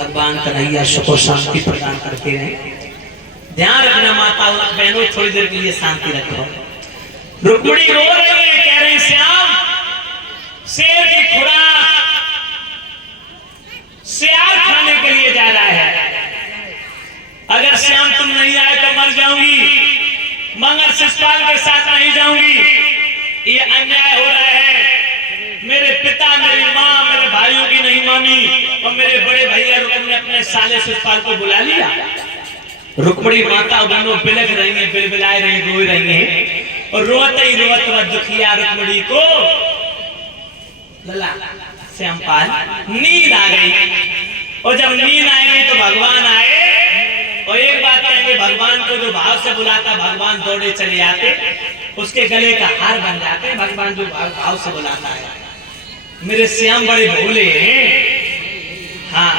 भगवान कन्हैया सुख और शांति प्रदान करते रहे। ध्यान रखना माता बहनों, थोड़ी देर के लिए शांति रखो। रुक्मिणी रो रही है, कह रही श्याम शेर की खुराक शेर खाने के लिए जा रहा है, अगर श्याम तुम नहीं आए तो मर जाऊंगी, मगर शिषपाल के साथ नहीं जाऊंगी, ये अन्याय हो रहा है। मेरे पिता मेरी माँ मेरे भाइयों की नहीं मानी और मेरे बड़े भैया रुक्म ने अपने साले शिषपाल को बुला लिया। रुक्मिणी माता बहनों बिलख रही है, बिलबिलाए रही, रो रही है और रोते ही रोते दुखिया रुक्मिणी को लला श्यामपाल नींद आ गई। और जब नींद आएगी तो भगवान आए और एक बात कहेंगे, भगवान को जो भाव से बुलाता भगवान दौड़े चले आते, उसके गले का हार बन जाते। भगवान जो भाव से बुलाता है। मेरे श्याम बड़े भोले हैं, हाँ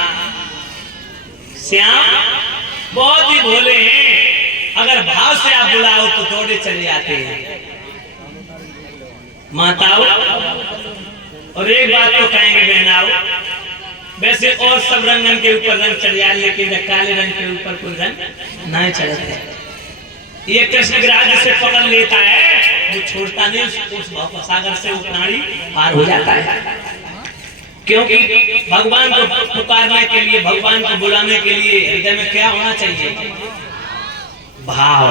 श्याम बहुत ही भोले हैं, अगर भाव से आप बुलाओ तो दौड़े चले आते हैं। माताओं और एक बात तो कहेंगे बहनाओ, वैसे और सब रंगन के ऊपर रंग चढ़ जाए, लेकिन काले रंग के ऊपर कोई रंग नहीं चढ़ता है। ये कृष्ण विराज से पकड़ लेता है, वो छोड़ता नहीं, उस भव सागर से वो प्राणी पार हो जाता है। क्योंकि भगवान को पुकारने के लिए, भगवान को बुलाने के लिए हृदय में क्या होना चाहिए? भाव।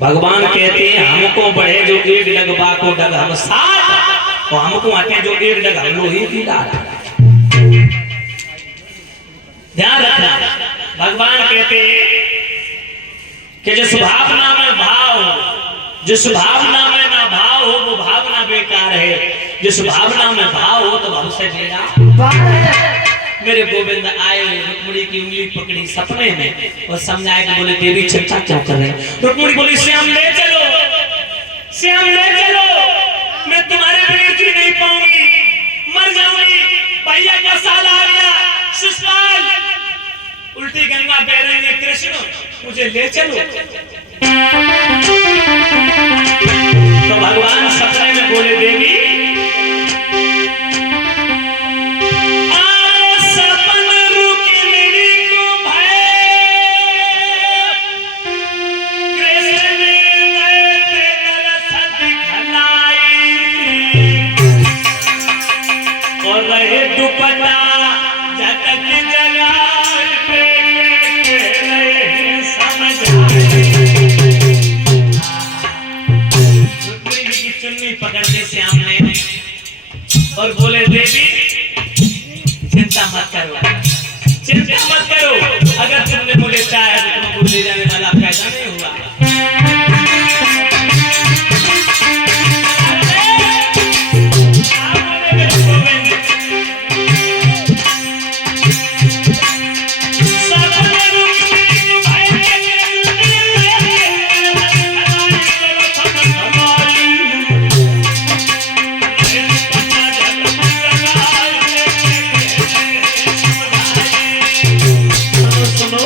भगवान कहते हैं हमको बढ़े जो एक डगबा को डग हम साथ, और हमको आटे जो एक डग हम लोही की डाल। ध्यान रखना, भगवान कहते हैं कि जिस भावना में भाव हो, जिस भावना में ना भाव हो वो भावना बेकार है, जिस भावना में भाव हो तो भाव से बेड़ा। मेरे गोविंद आए, रुक्मिणी की उंगली पकड़ी सपने में और समझाए कि बोले देवी चिंता क्यों कर रहे हैं? रुक्मिणी बोली श्याम ले चलो, श्याम ले चलो, मैं तुम्हारे बिना जी नहीं पाऊंगी, मर जाऊंगी। भैया का साल आ गया, शिषपाल उल्टी गंगा बह रही है, कृष्ण मुझे ले चलो। तो भगवान सपने में बोले देवी पकड़ने श्याम ने और बोले देवी चिंता मत करो, चिंता मत करो, अगर तुमने मुझे चाहे तो तुमको ले जाने वाला पैदा नहीं हुआ। सुनो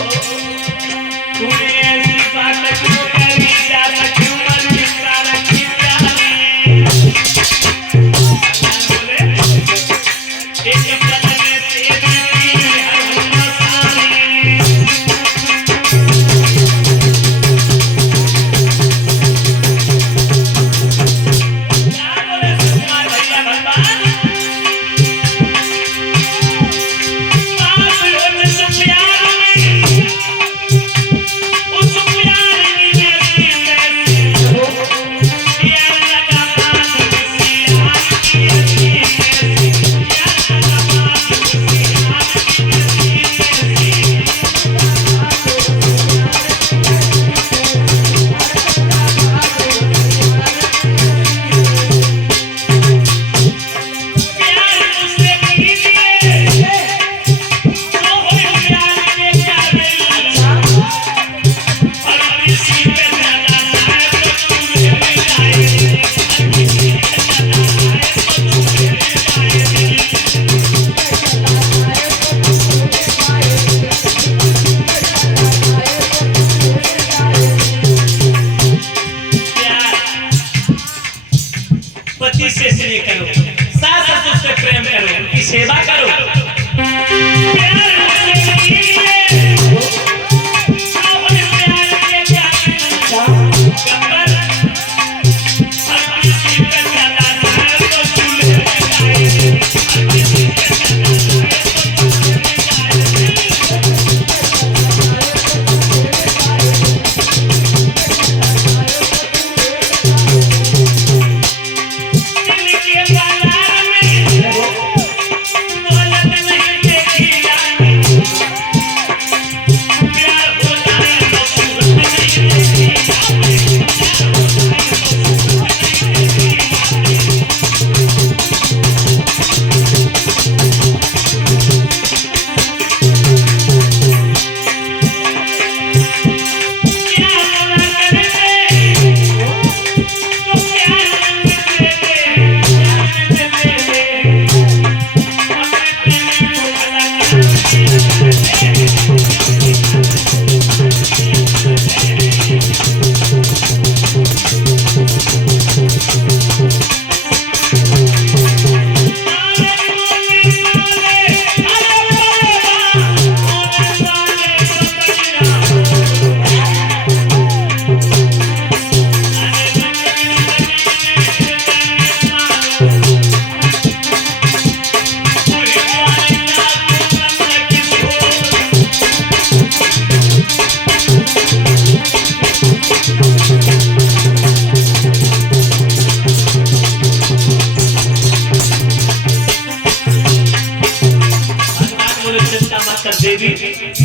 मास्टर देवी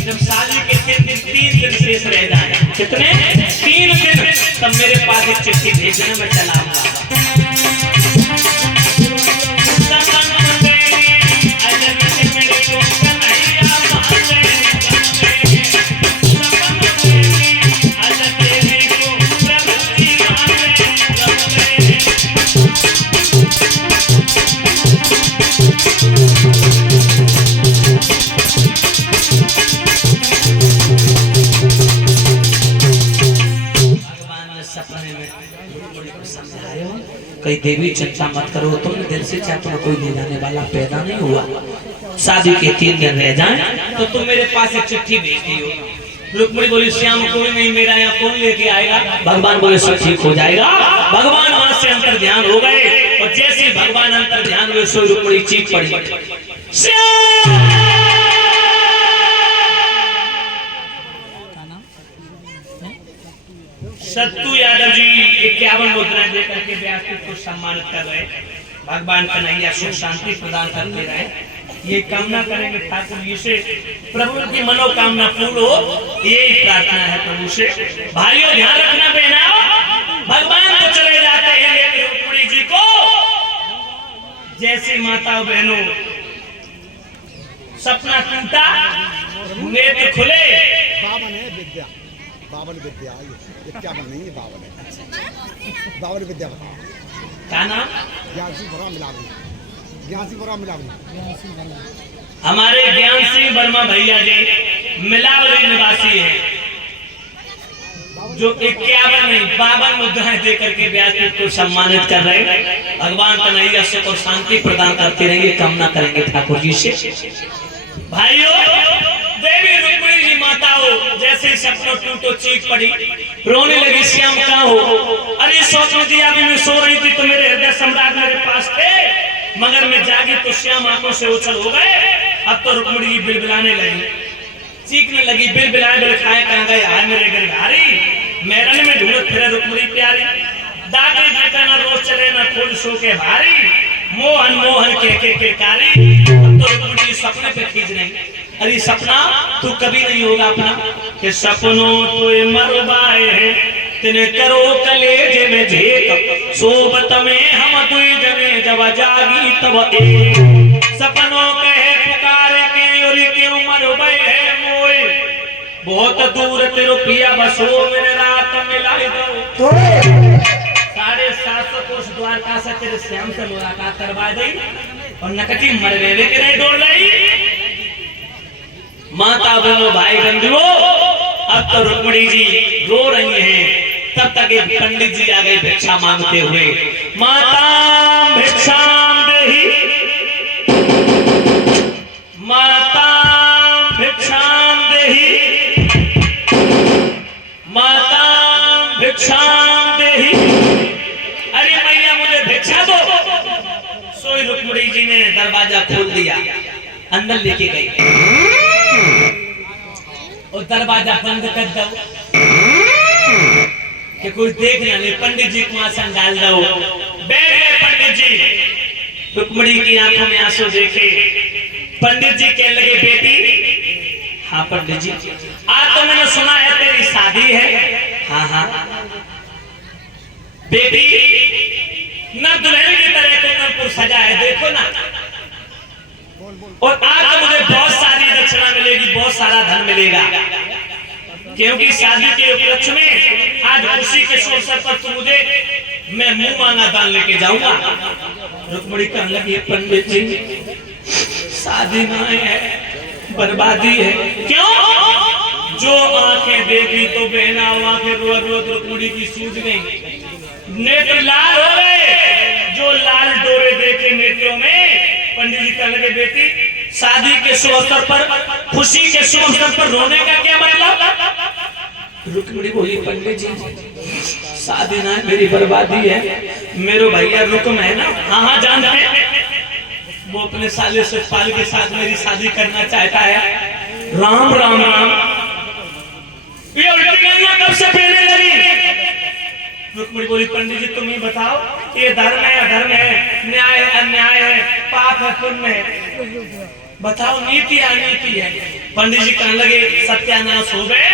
जब शादी के 3 दिन शेष रह जाए, कितने 3 दिन, तब मेरे पास एक चिट्ठी भेजना, मैं चला आऊंगा। कई देवी चिंता मत करो, तुमने दिल से चाहे तुम्हें कोई ले जाने वाला पैदा नहीं हुआ, शादी के 3 दिन रह जाएं तो तुम मेरे पास एक चिट्ठी भेज दियो। रुक्मिणी बोली श्याम कोई नहीं, मेरा यहाँ कौन लेके आएगा? भगवान बोले सब ठीक हो जाएगा। भगवान वहां से अंतर ध्यान हो गए और जैसे भगवान अंतर ध्यान हुए सो रुक्मिणी चीख पड़ी, सत्तू यादव जी 51 मुद्राएं देकर के व्यासपीठ को सम्मानित कर रहे। भगवान कन्हैया सुख शांति प्रदान करते रहे, ये कामना करेंगे ठाकुर जी से प्रभु की मनोकामना पूर्ण हो, यही प्रार्थना है प्रभु से। भाइयों ध्यान रखना, बहना भगवान तो चले जाते हैं लेकिन रुक्मिणी जी को जैसे माता बहनों सपना टूटा, नेत्र खुले, बावन विद्या, विद्या नहीं है, बावन है, बावन विद्या बताओ क्या नाम? ज्ञान सिंह बड़ा मिलावी, ज्ञान सिंह बड़ा मिलावी। हमारे ज्ञान सिंह वर्मा भैया जी मिलावली निवासी हैं, जो 51 नहीं 52 मुद्राएं देकर के व्यासपीठ को सम्मानित कर रहे। भगवान कन्हैया सुख और शांति प्रदान करते रहेंगे, कामना करेंगे ठाकुर जी से। भाइयों देवी रुक्मिणी जी माताओं जैसे ही सपनों टूटो चीख पड़ी, रोने लगी, श्याम कहाँ हो? अरे स्वप्न जी अभी मैं सो रही थी तो मेरे हृदय सम्राट मेरे पास थे, मगर मैं जागी तो श्याम आंखों से उछल हो गए। अब तो रुक्मिणी जी बिलबिलाने लगी, चीखने लगी, बिलबिलाए बिलखाए कहाँ गए हाय मेरे गिरधारी, मैरन में ढूंढत फिरे रुक्मिणी प्यारी, दागे बेटा न रोज चले न खोल सो के भारी, मोहन मोहन के किलकारी। अब तो रुक्मिणी सपने पे खींच रही, अरे सपना तू कभी नहीं होगा अपना, कि सपनों तो मरवाए हैं तिने करो कलेजे में झेक, सोबत में हम दुई जने जब जागी तब एक, सपनों कहे पुकारे के और क्यों मरवाए है मोए, बहुत दूर तेरो पिया बसो मैंने रात मिलाई दो। 750 कोस द्वारका से तेरे श्याम से मुलाकात करवा दी और नकटी मरवेवे के नहीं डोल रही। माता बहनों भाई बंधुओं अब तो रुक्मिणी जी रो रही हैं, तब तक एक पंडित जी आ गए भिक्षा मांगते हुए। माता भिक्षाम देहि, माता भिक्षाम देहि, माता भिक्षाम देहि, अरे मैया मुझे भिक्षा दो। सोई रुक्मिणी जी ने दरवाजा खोल दिया, अंदर लेके गई और दरवाजा बंद कर दो कि कोई देख ना ले, पंडित जी को आसन डाल दो। बैठ गए पंडित जी, रुक्मिणी की आंखों में आंसू देखे, पंडित जी कहने लगे बेटी, हाँ पंडित जी, आज तो मैंने सुना है तेरी शादी है। हाँ हाँ बेटी, न दुल्हन की तरह कुंदनपुर सजा है, देखो ना, और आज तो मुझे बहुत सारी दक्षिणा मिलेगी, बहुत सारा धन मिलेगा, क्योंकि शादी के उपलक्ष्य में आज खुशी के अवसर पर तू मुझे मैं मुंह मांगा दान लेके जाऊंगा। रुक्मिणी कहने लगी पंडित जी शादी ना है, बर्बादी है। क्यों? जो आंखें देखी तो बहना आंखें रोज रोज रुक्मिणी की सूझ गई, नेत्र लाल हो गए, जो लाल डोरे देखे नेत्रों में। पंडित जी कहने लगे बेटी शादी के शुभ अवसर पर, खुशी के शुभ अवसर पर रोने का क्या मतलब? रुक्मिणी बोली पंडित जी शादी ना मेरी बर्बादी है, मेरे भैया रुकम है ना, हाँ जानते हैं, वो अपने साले सुखपाल के साथ मेरी शादी करना चाहता है। राम राम राम, ये उल्टी गंगा कब से फैलने लगी? रुक्मिणी बोली पंडित जी तुम ही बताओ, ये धर्म है अधर्म है, न्याय है अन्याय है, पाप है पुण्य है, बताओ नीति अनीति है। पंडित जी कहने लगे सत्यानाश हो गए,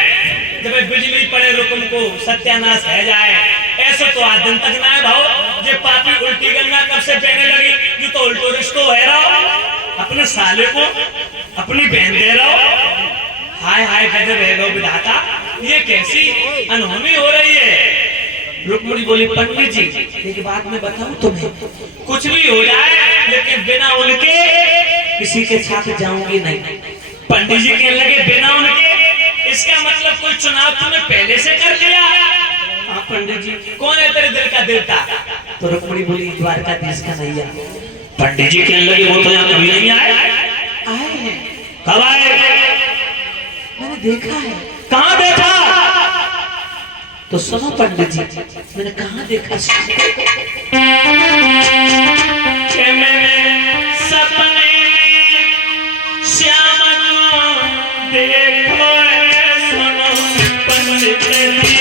जब बिजली पड़े रुकम को सत्यानाश है जाए, ऐसे तो आज दिन तक ना है भाव। ये पापी उल्टी गंगा कब से बहने लगी, जो तो उल्टो रिश्तो है रहो, अपने साले को अपनी बहन दे रहो। हाय हाय गजब है गो विधाता, ये कैसी अनहोनी हो रही है। रुक्मणी बोली पंडित जी एक बात मैं बताऊं तुम्हें, कुछ भी हो जाए लेकिन बिना उनके किसी के साथ जाऊंगी नहीं। पंडित जी कहने लगे बिना उनके, इसका मतलब कोई चुनाव तुमने पहले से कर लिया? हाँ पंडित जी। कौन है तेरे दिल का देवता? तो रुक्मणी बोली द्वारकाधीश का नैया। पंडित जी कहने लगे वो तो यहाँ कभी नहीं आए। आए हैं। कब आए? मैंने देखा है। कहाँ देखा? तो सुनो पंडित जी, मैंने कहाँ देखा? मैंने सपने श्याम देखो सुनो पंडित जी।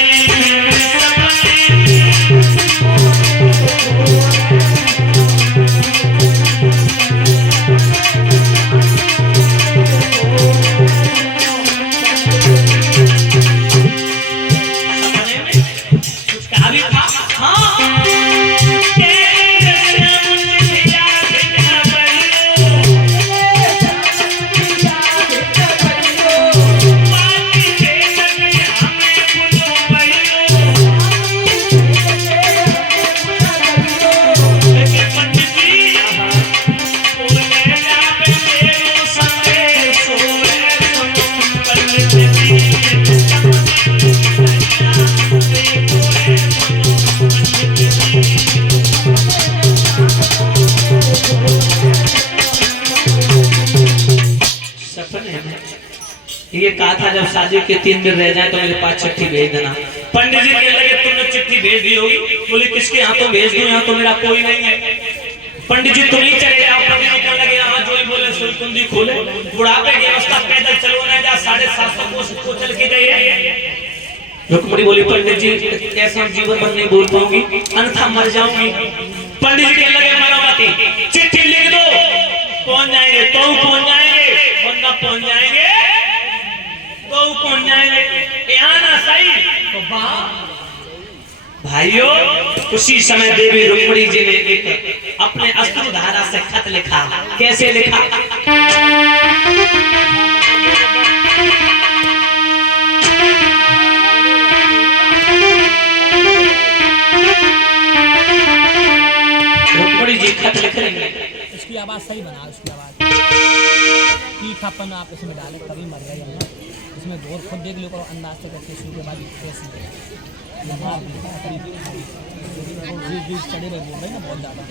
ये कहा था जब शादी के 3 दिन रह जाए तो मेरे पास चिट्ठी भेज देना। पंडित जी कहने लगे तुमने चिट्ठी भेज दी होगी। बोले किसके यहाँ तो भेज दूं, यहाँ तो मेरा कोई नहीं है। पंडित जी तुम ही चले जाओ। पंडित जी कहने लगे यहाँ जो ही बोले सुई कुंडी खोले, बुढ़ापे की अवस्था पैदल चलो न जा, 750 कोस को चल के जाइए। रुक्मणी बोली पंडित जी ऐसा जीवन भर नहीं बोल पाऊंगी, अन्यथा मर जाऊंगी। पंडित जी कहने लगे मरो मत, चिट्ठी लिख दो, पहुंच जाएंगे तो पहुंच जाएंगे, वरना पहुंच जाएंगे तो पहुंच जाएंगे, यहाँ ना सही तो वहां। भाइयों उसी समय देवी रुक्मणी जी ने एक अपने अश्रु धारा से खत लिखा। कैसे लिखा? रुक्मणी जी खत लिख रही है। उसकी आवाज सही बना, उसकी आवाज तीखापन आप इसमें डाले तभी मर गया। इसमें दौर खुद देख लो करो अंदाज से करके शुरू के बाद कैसी चढ़े रहे बोल रहे ना बहुत ज्यादा।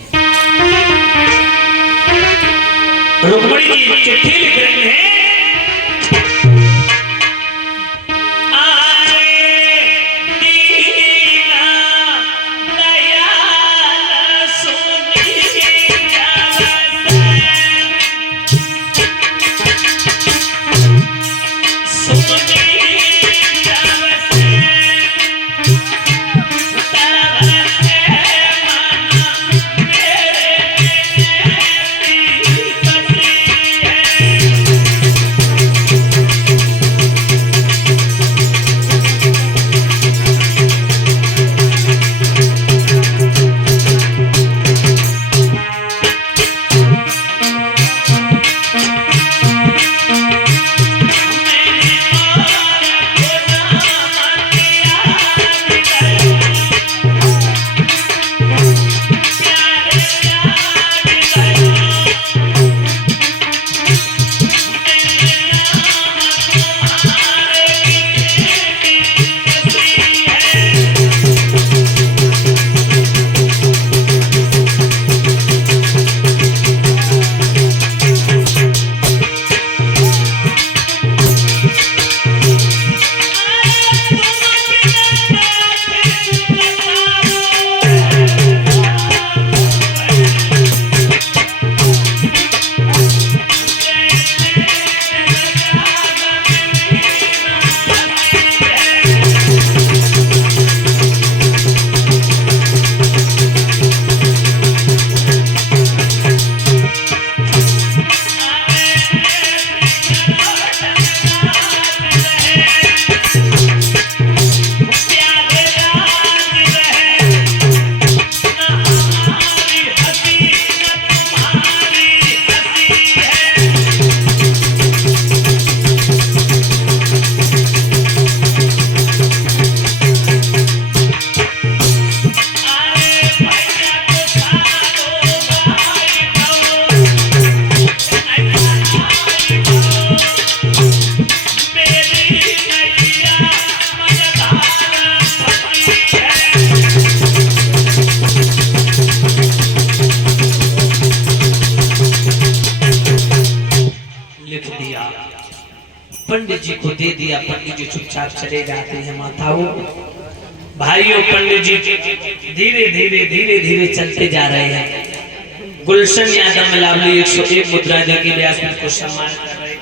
रुक्मणी जी चिट्ठी लिख रही है। लिख दिया, पंडित जी को दे दिया। पंडित जी चुपचाप चले जाते हैं। माताओं भाइयों, पंडित जी धीरे धीरे धीरे धीरे चलते जा रहे हैं। गुलशन यादव मिलावली 101 मुद्रा देके व्यासपीठ को सम्मान कर रहे हैं।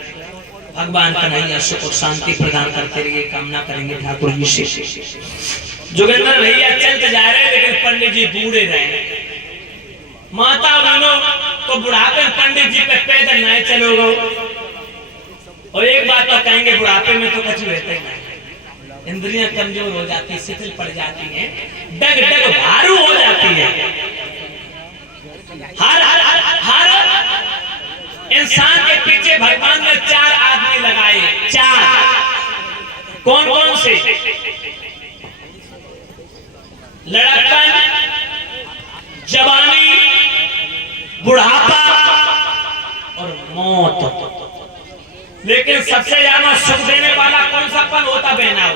भगवान कन्हैया सुख और शांति प्रदान करते रहिए, कामना करेंगे ठाकुर जी से। जोगिंदर भैया चलते जा रहे हैं, लेकिन पंडित जी बूढ़े रहे। माता बहनों तो बुढ़ापे में पंडित जी पे पैदल नहीं चलोगे। और एक बात तो कहेंगे, बुढ़ापे में तो कुछ रहता ही नहीं, इंद्रियां कमजोर हो जाती, शिथिल पड़ जाती हैं, डग डग भारू हो जाती है। हर इंसान के पीछे भगवान ने 4 आदमी लगाए। 4 कौन कौन से? लड़कपन, जवानी, बुढ़ापा और मौत। लेकिन सबसे ज्यादा सुख देने वाला कौन सा पल होता बहना?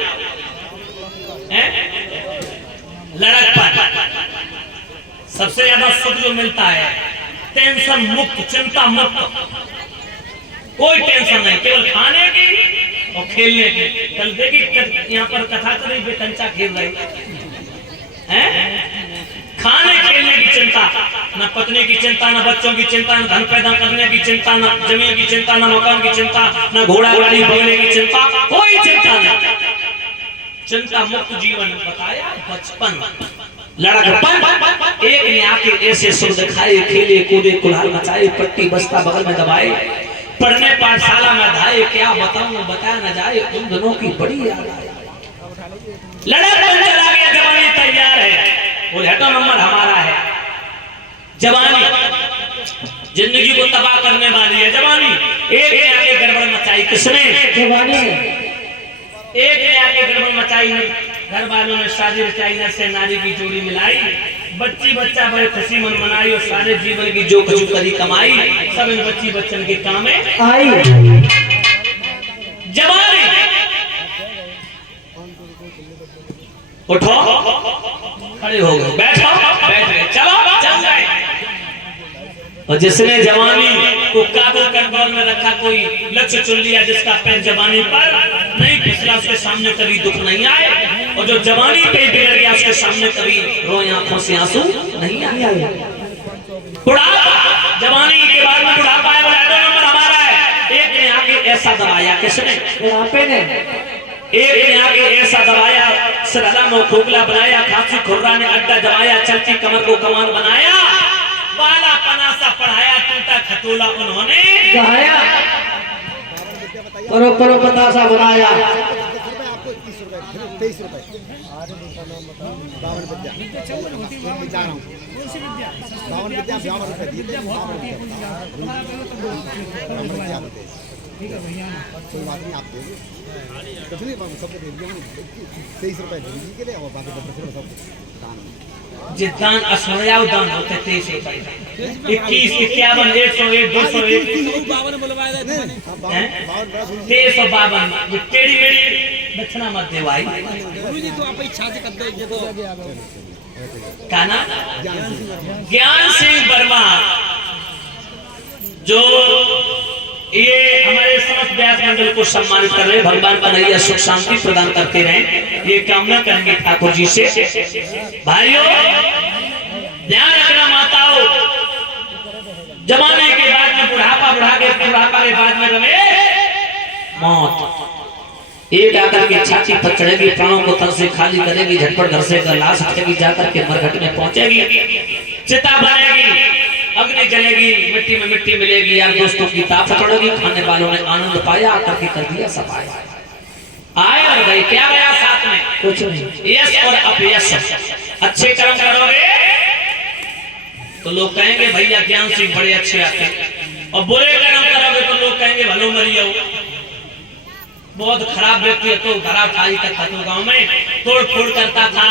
लड़कपन सबसे ज्यादा सुख जो मिलता है। टेंशन मुक्त, चिंता मुक्त, कोई टेंशन नहीं, केवल खाने की और खेलने की। कल देखी यहाँ पर कथा कर रही, बेटंचा खेल रही है। खाने खेलने की चिंता, न पत्नी की चिंता, न बच्चों की चिंता, न धन पैदा करने की चिंता, न जमीन की चिंता, न मकान की चिंता, न घोड़ा गाड़ी बंगले की चिंता, कोई चिंता नहीं। चिंता मुक्त जीवन बताया बचपन, लड़कपन। एक ने आके ऐसे सुख दिखाए, खेले कूदे कुल्हाड़ मचाए, पट्टी बस्ता बगल में दबाए, पढ़ने पाठशाला में धाए। क्या बताऊं बताया न जाए, उन दिनों की बड़ी याद आए। लड़कपन चला गया, जवानी तैयार है, वो हेटो नंबर हमारा है। जवानी जिंदगी को तबाह करने वाली है। जवानी एक ने आके गड़बड़ मचाई। किसने? जवानी ने। एक ने आके गड़बड़ मचाई, घर वालों ने शादी रचाई, नर से नारी की जोड़ी मिलाई, बच्ची बच्चा बड़े खुशी मन मनाई, और सारे जीवन की जो कुछ करी कमाई सब इन बच्ची बच्चन के काम में आई। जवानी उठो, खड़े हो गए, बैठो, बैठ गए, चलो चल जाए। और जिसने जवानी को काबू कंट्रोल में रखा, कोई लक्ष्य चुन लिया जिसका पैर जवानी पर नहीं फिसला, उसके सामने कभी दुख नहीं आए। और जो जवानी पे बिगड़ गया, उसके सामने कभी रोए आंखों से आंसू नहीं आए। बुढ़ापा, जवानी के बाद में बुढ़ापा है, बोला नंबर हमारा है। एक ने आके ऐसा दबाया। किसने? बुढ़ापे ने। एक ने आगे ऐसा दबाया, सरला में खोखला बनाया, खांसी खुर्रा ने अड्डा जमाया, चलती कमर को कमान बनाया, बाला पनासा पढ़ाया, टूटा खतोला उन्होंने गाया, करो करो पतासा बनाया। आपको 30 रुपए, 23 रुपए 52 विद्या जा रहा हूँ। 52 विद्या 52 रुपए दिए। ठीक है भैया, कोई बात नहीं, आप दे दो, कुछ नहीं, सबको दे दिया। 23 रुपए दीजिए के लिए, और बाकी 10 रुपए सब दान। जितना असमया दान होते 23 रुपए, 21, 51, 101, 201, 352। ये टेढ़ी मेढ़ी दक्षिणा मत दे भाई। गुरुजी तो आप इच्छा से कर दो। का नाम? ज्ञान सिंह वर्मा, जो ये हमारे समस्त व्यास मंडल को सम्मानित कर रहे हैं। भगवान कन्हैया सुख शांति प्रदान करते रहें, ये कामना करेंगे ठाकुर जी से। भाइयों ध्यान रखना, माताओं, जमाने के बाद में बुढ़ापा, बुढ़ापा के बाद में रहे मौत। एक आकर के छाती पर चढ़ेगी, प्राणों को तन से खाली करेगी, झटपट घर से लाश हटेगी, जाकर के मरघट में पहुंचेगी, चिता बनेगी, अग्नि जलेगी, मिट्टी में मिट्टी मिलेगी, यार दोस्तों की ताकत बढ़ेगी। खाने वालों ने आनंद पाया, आकर के कर दिया सफाया। आए और गए, क्या गया साथ में? कुछ नहीं। यश और अपयश। अच्छे कर्म करोगे तो लोग कहेंगे भैया ज्ञान सिंह बड़े अच्छे आते, और बुरे कर्म करोगे तो लोग कहेंगे भलो मरियो, बहुत खराब व्यक्ति है। तो धरा खाई करता था, गांव में तोड़ फोड़ करता था,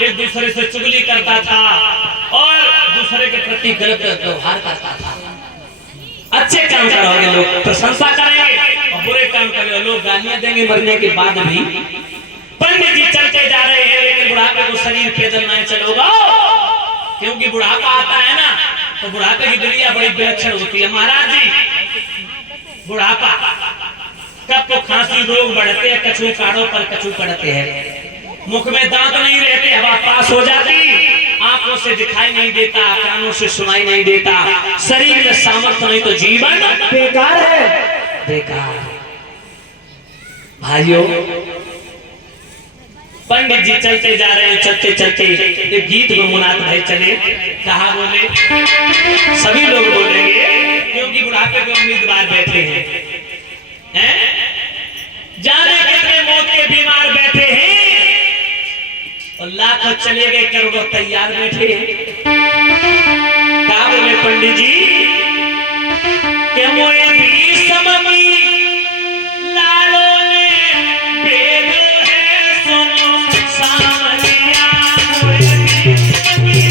एक दूसरे से चुगली करता था, और दूसरे के प्रति गलत व्यवहार करता था। अच्छे काम करोगे लोग प्रशंसा करेंगे, और बुरे काम करोगे लोग गालियां देंगे मरने के बाद भी। पंडित जी चलते जा रहे हैं, लेकिन बुढ़ापे को शरीर पैदल नहीं चलोगा, क्योंकि बुढ़ापा आता है ना, तो बुढ़ापे की दुनिया बड़ी विलक्षण होती है। महाराज जी बुढ़ापा, कब को खांसी रोग बढ़ते हैं, कछू काड़ों पर कछू पड़ते हैं, मुख में दांत नहीं रहते, हवा पास हो जाती, आंखों से दिखाई नहीं देता, कानों से सुनाई नहीं देता, शरीर में सामर्थ्य नहीं तो जीवन बेकार है। बेकार। भाइयों, पंडित जी चलते जा रहे हैं, चलते चलते एक गीत गुनगुनाते भाई चले, कहा बोले, सभी लोग बोलेंगे क्योंकि बुढ़ापे के उम्मीदवार बैठे हैं, जाने कितने मौत के बीमार बैठे हैं और लाखों चले गए, करोड़ों तैयार बैठे हैं। कहा बोले पंडित जी के मोए भी सममी लालो ने भेद है सुनो सामरिया, मोए भी सममी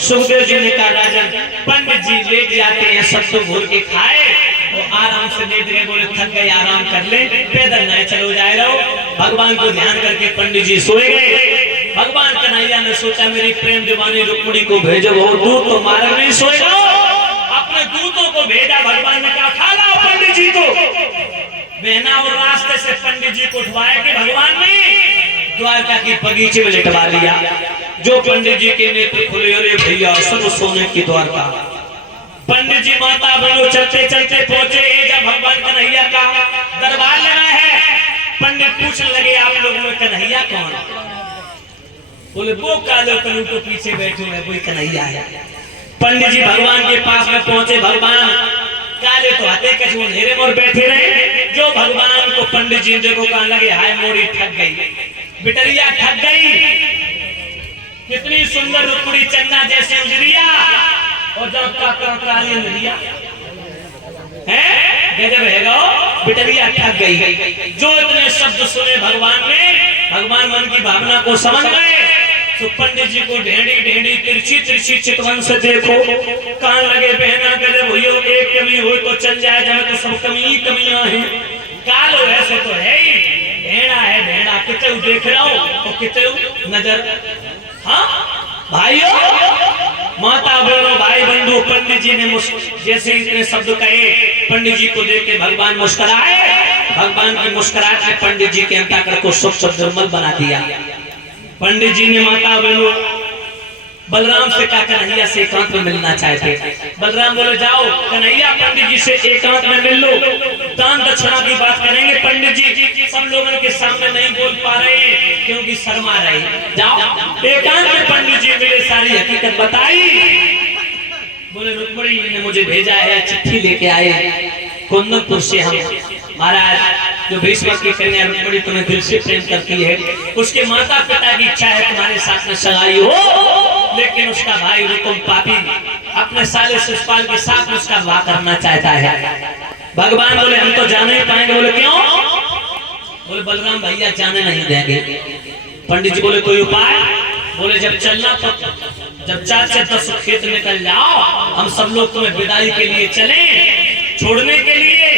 सुखदेव जी ने कहा राजन, पंडित जी लेट जाते हैं, सब तो घूर के खाए और आराम से लेट गए, बोले थक गए आराम कर ले, पैदल नहीं चलो जाए रहो। भगवान को ध्यान करके पंडित जी सोए गए। भगवान कन्हैया ने सोचा मेरी प्रेम दीवानी रुक्मिणी को भेजो, बहुत दूर तो मार्ग नहीं सोएगा, अपने दूतों को भेजा। भगवान ने कहा खा लाओ पंडित जी को। बहना और रास्ते से पंडित जी को उठवाया कि भगवान ने द्वारका की बगीचे में लिटवा लिया। जो पंडित जी के नेत्र खुले, अरे भैया सब सोने की द्वारका। पंडित जी माता बनो चलते चलते पहुंचे जब भगवान कन्हैया का दरबार लगा है। पंडित पूछने लगे आप लोगों में कन्हैया कौन? बोले वो काले कलू के पीछे बैठे हुए वही कन्हैया है। पंडित जी भगवान के पास में पहुंचे। भगवान काले तो आते कछुआ अंधेरे में बैठे रहे। जो भगवान को पंडित जी देखो कहने लगे हाय मोरी ठग गई, बिटरिया ठग गई। कितनी सुंदर रुक्मिणी चन्ना जैसी उजरिया और जब का काली नदिया है गजब है गो, बिटरिया ठग गई। जो इतने शब्द सुने भगवान ने, भगवान मन की भावना को समझ गए। तो पंडित जी को ढेड़ी ढेड़ी तिरछी तिरछी चितवन से देखो, कान लगे बहना गजब हुई, एक कमी हो तो चल जाए, जब तो सब कमी ही कमियां हैं। कालो ऐसे तो है ही, भेड़ा है भेड़ा, कितने देख रहा हो तो कितने नजर। हाँ भाइयों, माता बहनों, भाई बंधु, पंडित जी ने जैसे इतने शब्द कहे, पंडित जी को देख के भगवान मुस्कुराए। भगवान की मुस्कुराहट ने पंडित जी के अंतःकरण को सुख सब निर्मल बना दिया। पंडित जी ने माता बहनों बलराम से कहा कन्हैया से एकांत में मिलना चाहते। बलराम बोले जाओ कन्हैया पंडित जी से एकांत में मिल लो, दान दक्षिणा की बात करेंगे। पंडित जी सब लोगों के सामने नहीं बोल पा रहे हैं क्योंकि शर्मा रहे। जाओ एकांत में पंडित जी मिले, सारी हकीकत बताई। बोले रुक्मिणी ने मुझे भेजा है, चिट्ठी लेके आए कुंदनपुर से। हम महाराज जो भीष्म की कन्या रुक्मिणी तुम्हें दिल से प्रेम करती है, उसके माता पिता की इच्छा है तुम्हारे साथ में सगाई हो, लेकिन उसका भाई रुकुम पापी अपने साले शिषपाल के साथ उसका विवाह करना चाहता है। भगवान बोले हम तो जाने ही पाएंगे। बोले क्यों? बोले बलराम भैया जाने नहीं देंगे। पंडित जी बोले कोई उपाय? बोले जब चलना तो जब 4-10 खेत निकल जाओ, हम सब लोग तुम्हें विदाई के लिए चलें, छोड़ने के लिए,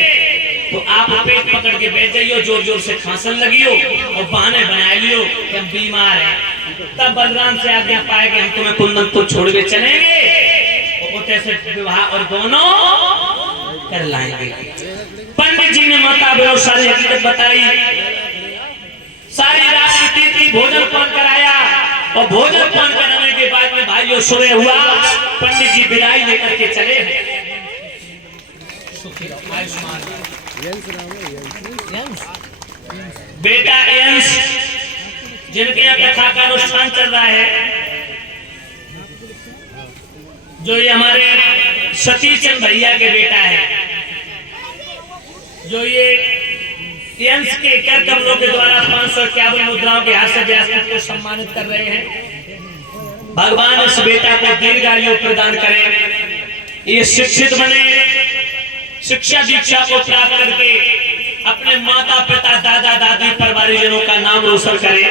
तो आप पेट पकड़ के बैठ जाइयो, जोर जोर से खांसन लगियो और बहाने बना लियो कि हम बीमार हैं। तब बलराम से आज्ञा पाए कि हम तुम्हें कुंदन तो छोड़ के चलेंगे, और ऐसे विवाह और दोनों कर लाएंगे। पंडित जी ने माता बेरो सारी हकीकत बताई, सारी रात बीती थी, भोजन पान कराया, और भोजन पान कराने के बाद में भाइयों सुबह हुआ, पंडित जी विदाई लेकर के चले हैं। सुखी रहो, आयुष्मान बेटा यंस, जिनके यहाँ कथा का अनुष्ठान चल रहा है, जो ये हमारे सतीश चंद भैया के बेटा है, जो ये यंस के कर कमलों के द्वारा 551 मुद्राओं के हाथ से व्यासपीठ को सम्मानित कर रहे हैं। भगवान इस बेटा को दीर्घायु प्रदान करें, ये शिक्षित बने, शिक्षा दीक्षा को प्राप्त करके अपने माता पिता दादा दादी परिवारजनों का नाम रोशन करें।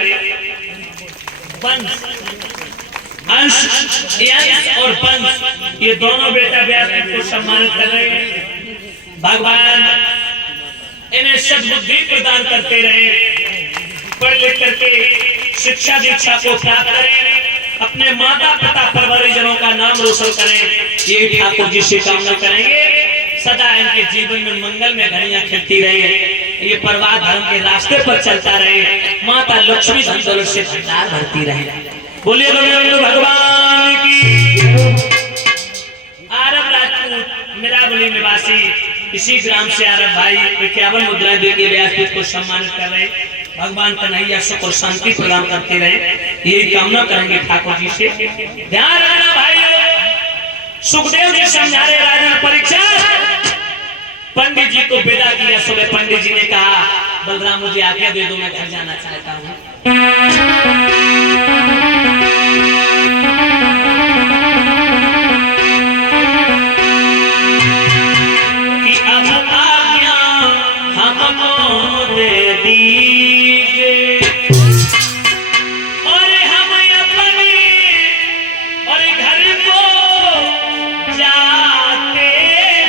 वंश, अंश, यंस और वंश, ये दोनों बेटा व्यासपीठ को सम्मानित कर रहे हैं। भगवान इन्हें सद्बुद्धि प्रदान करते रहे, पढ़ लिख करके शिक्षा दीक्षा को प्राप्त करें, अपने माता पिता परिवारजनों का नाम रोशन करें। ये ठाकुर जी से कामना करेंगे, सदा इनके जीवन में मंगल में घड़ियां खिलती रहे, ये परिवार धर्म के रास्ते पर चलता रहे, माता लक्ष्मी धन दौलत से भंडार भरती रहे। बोलिए भगवान की। आरब राजपूत मिराबली निवासी इसी ग्राम से आरब भाई 51 मुद्राएं देके व्यासपीठ को सम्मानित कर रहे, भगवान कन्हैया सुख और शांति प्रदान करते रहे, यही कामना करेंगे ठाकुर जी से। ध्यान रखना भाइयों, सुखदेव जी समझा रहे राजन परीक्षा, पंडित जी को विदा किया। सुबह पंडित जी ने कहा, बलराम मुझे आज्ञा दे दो, मैं घर जाना चाहता हूँ। कि अब आज्ञा हमको दे दीजिए, और हम अपने और घर को जाते हैं।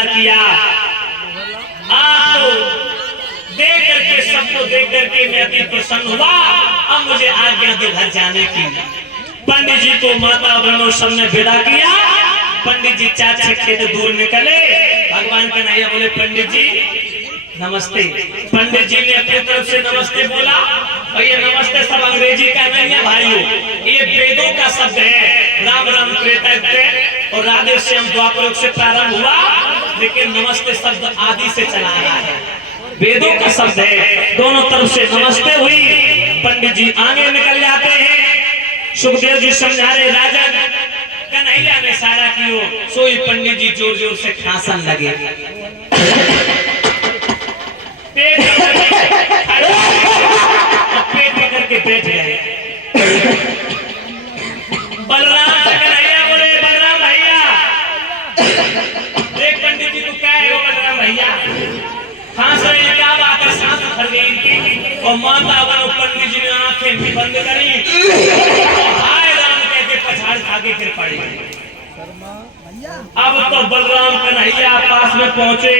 इंतजार किया। आपको देख करके, सबको देख करके मैं अति प्रसन्न हुआ। अब मुझे आज्ञा दो घर जाने की। पंडित जी को माता बहनों सबने विदा किया। पंडित जी 4-6 खेत दूर निकले। भगवान कन्हैया बोले पंडित जी नमस्ते। पंडित जी ने अपनी तरफ से नमस्ते बोला। और ये नमस्ते सब अंग्रेजी का नहीं है भाइयों, ये वेदों का शब्द है। राम राम त्रेता युग और राधे श्याम द्वापर युग से प्रारंभ हुआ, लेकिन नमस्ते शब्द आदि से चला आ रहा है, वेदों का शब्द है। दोनों तरफ से नमस्ते हुई। पंडित जी आगे निकल जाते हैं। सुखदेव जी समझा रहे राजा कन्हैया ने सारा कियो। सोई पंडित जी जोर जोर से खांसन लगे। पेट पकड़ के बैठ गए। बलराम कन्हैया बोले बलराम भैया, देख पंडित जी को क्या है वो बलराम भैया खांस रहे हैं, क्या बात है? सांस भर गई इनकी। और माता बनो पंडित जी ने आंखें भी बंद करी। हाय राम कहते पछाड़ खा के फिर पड़ी। अब तो बलराम कन्हैया पास में पहुंचे।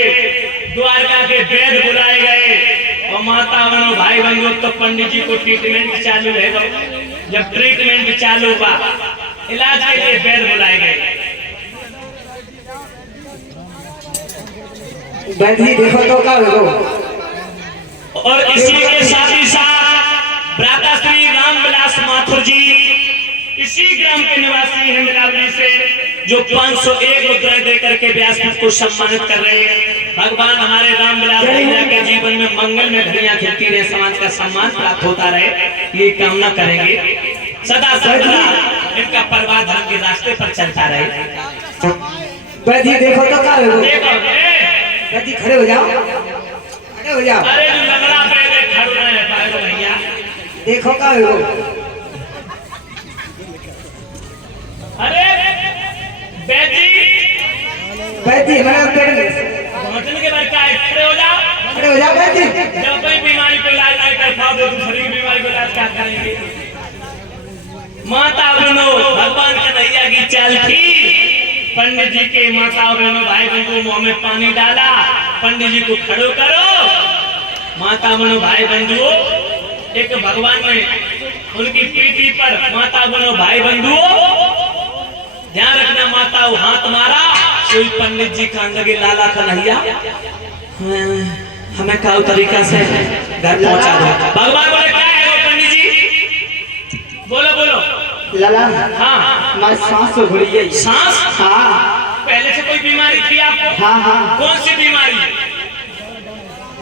द्वारका के वैद्य बुलाए गए और माता बनो भाई बंधु तो पंडित जी को ट्रीटमेंट चालू है। जब ट्रीटमेंट चालू हुआ, इलाज के लिए वैद्य बुलाए गए। वैद्य देखो तो क्या हो। और इसी के साथ ही साथ भ्राता श्री रामविलास माथुर जी इसी ग्राम के निवासी हैं मिलावली से, जो 501 मुद्राएं देकर के व्यासपीठ को सम्मानित कर रहे हैं। भगवान हमारे रामविलास भैया के जीवन में मंगल में घड़ियां खिलती रहे, समाज का सम्मान प्राप्त होता रहे, ये कामना करेंगे। सदा सर्वदा इनका परिवार धर्म के रास्ते पर चलता रहे। वैद्य देखो तो क्या हो। वैद्य खड़े हो जाओ, खड़े हो जाओ। अरे लंगड़ा पैर खड़ा है पाए भैया, देखो क्या हो। अरे वैद्य मेरा पेट पहुंचने के बाद क्या है? खड़े हो जाओ, खड़े हो जाओ वैद्य। जब कोई बीमारी पे इलाज नहीं कर पाओ तो दूसरी बीमारी पे इलाज क्या करेंगे? माता बहनों भगवान कन्हैया की चाल थी। पंडित जी के माता बहनों भाई बंधु मुंह में पानी डाला। पंडित जी को खड़ो करो। माता बहनों भाई बंधु एक भगवान ने उनकी पीठी पर माता बहनों भाई बंधु ध्यान रखना, माता वो हाथ मारा। कोई पंडित जी का लगे लाला कन्हैया हमें क्या तरीका से घर पहुंचा दो। भगवान बोले क्या है वो पंडित जी? बोलो बोलो। लाला हाँ मैं सांस हो रही है। सांस? हाँ। पहले से कोई बीमारी थी आपको? हाँ हाँ। कौन सी बीमारी?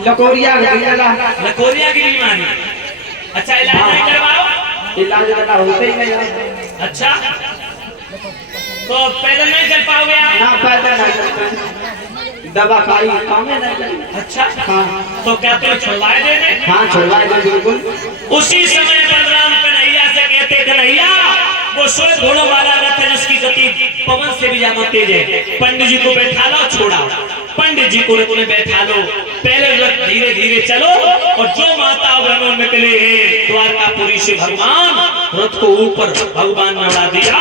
लकोरिया लाला। लकोरिया की बीमारी। अच्छा इलाज नहीं करवाओ? इलाज लाला होते ही नहीं। अच्छा तो पैदल नहीं चल पाओगे आप? ना पैदल नहीं, दवा खाई काम है नहीं। अच्छा हाँ। तो क्या तुम्हें छुड़वाए देंगे? हाँ छुड़वाए दो बिल्कुल। उसी समय बलराम कन्हैया से कहते कन्हैया वो श्वेत घोड़ों वाला रथ है जिसकी गति पवन से भी ज्यादा तेज है, पंडित जी को बैठा लो, छोड़ा। पंडित जी को रथ में बैठा लो, पहले रथ धीरे धीरे चलो। और जो माता बहनों निकले हैं द्वारकापुरी से भगवान रथ को ऊपर भगवान ने उड़ा दिया।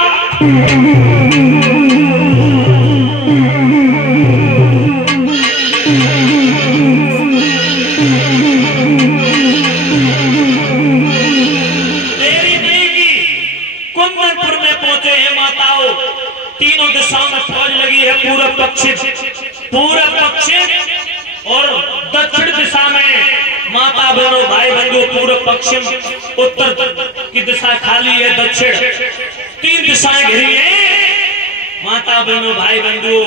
कुंदनपुर में पहुंचे हैं माताओं। तीनों दिशाओं में फौज लगी है, पूरब पश्चिम और दक्षिण दिशा में माता बहनों भाई बंधु। पूर्व पश्चिम उत्तर की दिशा खाली है, दक्षिण 3 दिशाएं घिरी हैं। माता बहनों भाई बंधु